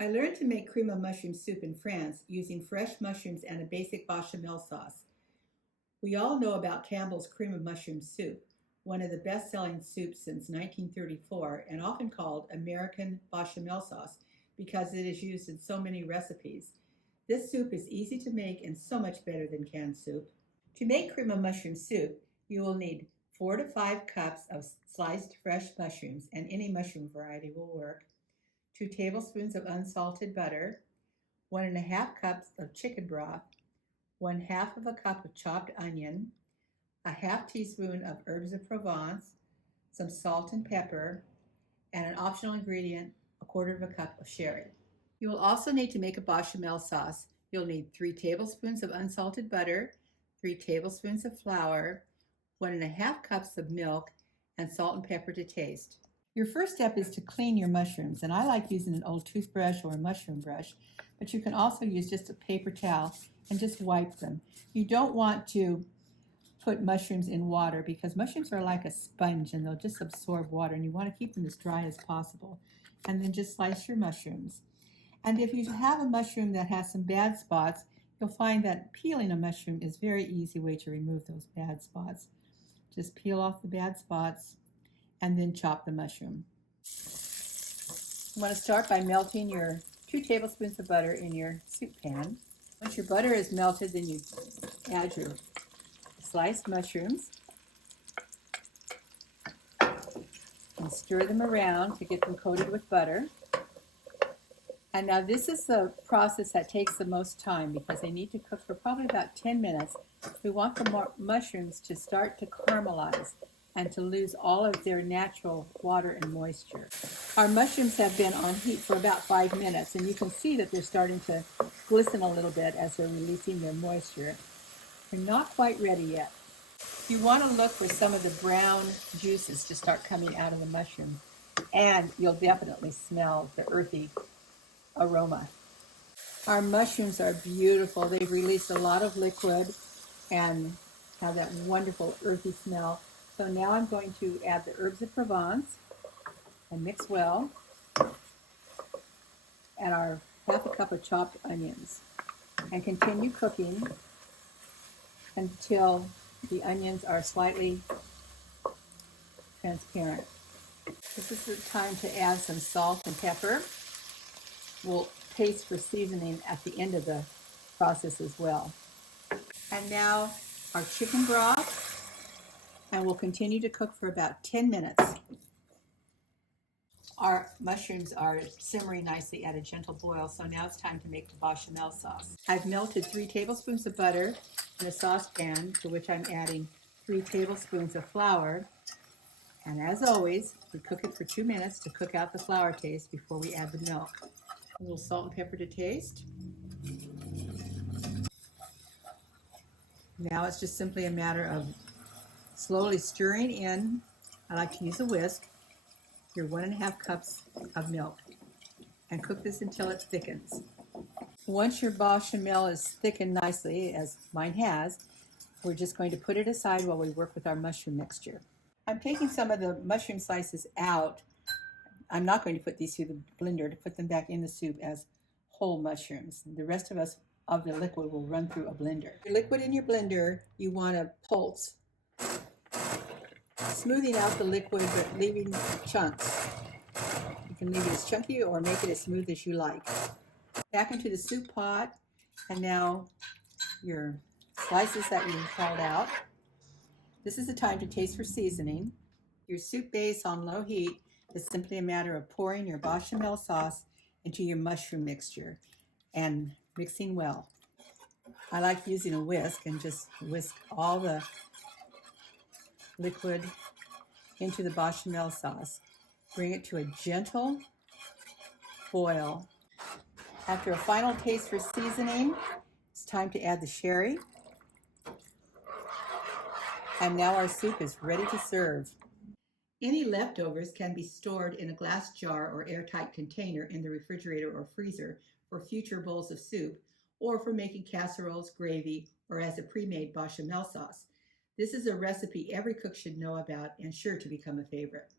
I learned to make cream of mushroom soup in France using fresh mushrooms and a basic bechamel sauce. We all know about Campbell's cream of mushroom soup, one of the best-selling soups since 1934 and often called American bechamel sauce because it is used in so many recipes. This soup is easy to make and so much better than canned soup. To make cream of mushroom soup, you will need 4 to 5 cups of sliced fresh mushrooms, and any mushroom variety will work, 2 tablespoons of unsalted butter, 1½ cups of chicken broth, 1/2 of a cup of chopped onion, a half teaspoon of herbs of Provence, some salt and pepper, and an optional ingredient, 1/4 of a cup of sherry. You will also need to make a bechamel sauce. You'll need 3 tablespoons of unsalted butter, 3 tablespoons of flour, 1½ cups of milk, and salt and pepper to taste. Your first step is to clean your mushrooms, and I like using an old toothbrush or a mushroom brush, but you can also use just a paper towel and just wipe them. You don't want to put mushrooms in water because mushrooms are like a sponge and they'll just absorb water, and you want to keep them as dry as possible. And then just slice your mushrooms. And if you have a mushroom that has some bad spots, you'll find that peeling a mushroom is a very easy way to remove those bad spots. Just peel off the bad spots and then chop the mushroom. You want to start by melting your 2 tablespoons of butter in your soup pan. Once your butter is melted, then you add your sliced mushrooms and stir them around to get them coated with butter. And now this is the process that takes the most time because they need to cook for probably about 10 minutes. We want the mushrooms to start to caramelize and to lose all of their natural water and moisture. Our mushrooms have been on heat for about 5 minutes, and you can see that they're starting to glisten a little bit as they're releasing their moisture. They're not quite ready yet. You want to look for some of the brown juices to start coming out of the mushroom, and you'll definitely smell the earthy aroma. Our mushrooms are beautiful. They've released a lot of liquid and have that wonderful earthy smell. So now I'm going to add the herbs of Provence and mix well, and our 1/2 cup of chopped onions, and continue cooking until the onions are slightly transparent. This is the time to add some salt and pepper. We'll taste for seasoning at the end of the process as well. And now our chicken broth, and we'll continue to cook for about 10 minutes. Our mushrooms are simmering nicely at a gentle boil, so now it's time to make the bechamel sauce. I've melted 3 tablespoons of butter in a saucepan, to which I'm adding 3 tablespoons of flour. And as always, we cook it for 2 minutes to cook out the flour taste before we add the milk. A little salt and pepper to taste. Now it's just simply a matter of slowly stirring in, I like to use a whisk, your 1½ cups of milk, and cook this until it thickens. Once your bechamel is thickened nicely, as mine has, we're just going to put it aside while we work with our mushroom mixture. I'm taking some of the mushroom slices out. I'm not going to put these through the blender to put them back in the soup as whole mushrooms. The rest of the liquid will run through a blender. The liquid in your blender, you want to pulse, smoothing out the liquid but leaving chunks. You can leave it as chunky or make it as smooth as you like. Back into the soup pot, and now your slices that you hauled out. This is the time to taste for seasoning. Your soup base on low heat is simply a matter of pouring your bechamel sauce into your mushroom mixture and mixing well. I like using a whisk and just whisk all the liquid into the bechamel sauce. Bring it to a gentle boil. After a final taste for seasoning, it's time to add the sherry. And now our soup is ready to serve. Any leftovers can be stored in a glass jar or airtight container in the refrigerator or freezer for future bowls of soup, or for making casseroles, gravy, or as a pre-made bechamel sauce. This is a recipe every cook should know about and sure to become a favorite.